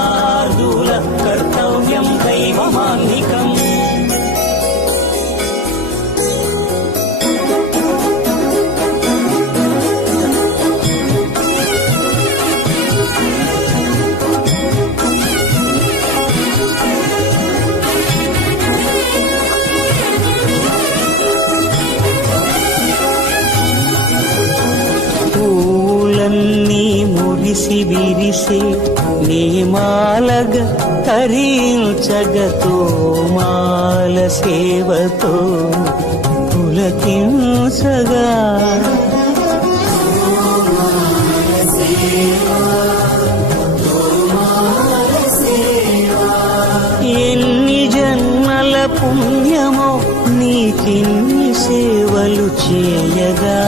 నరశార్దూల కర్తవ్యం దైవమాన్నికం పూలన్నీ విరిసి విరిసి నీ మాలగ తరించగతో మాల సేవతో పులకింసగా ఎన్ని జన్మల పుణ్యమో నీకిన్ని సేవలు చేయగా.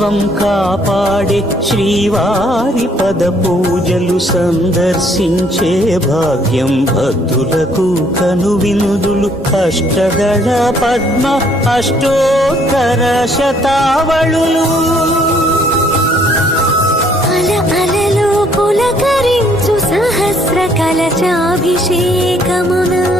స్వం కాపాడే శ్రీవారి పద పూజలు సందర్శించే భాగ్యం భక్తులకు కనువినుదులు. అష్టగణ పద్మ అష్టోత్తర శతావళులు. పులకరించు సహస్ర కలచాభిషేకమునా.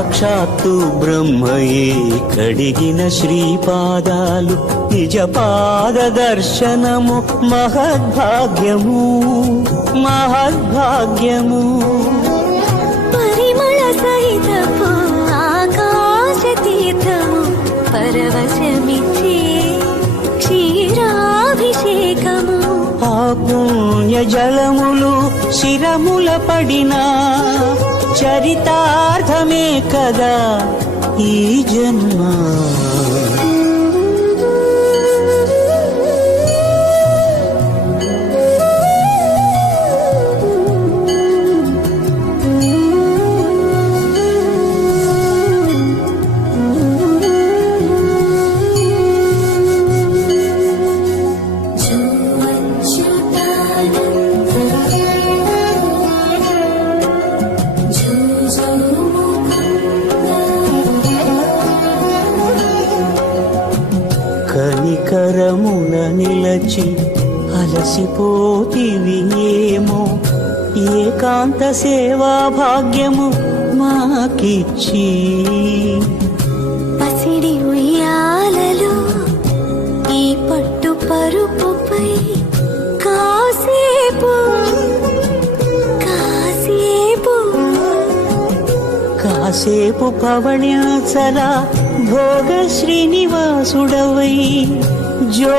సాక్షాత్తు బ్రహ్మయే. కడిగిన శ్రీపాదాలు నిజ పాద దర్శనము మహద్భాగ్యము మహద్భాగ్యము. పరిమళ సహితపు ఆకాశ తీర్థము పరవశమిచ్చే క్షీరాభిషేకము. ఆ పుణ్య జలములు శిరముల పడినా చరితార్థమే కదా ఈ జన్మ. నిలచి అలసిపోతివి ఏమో. ఏకాంత సేవా భాగ్యము మాకిచ్చి కాసేపు పవణ్యాచల భోగ శ్రీనివాసుడవై జో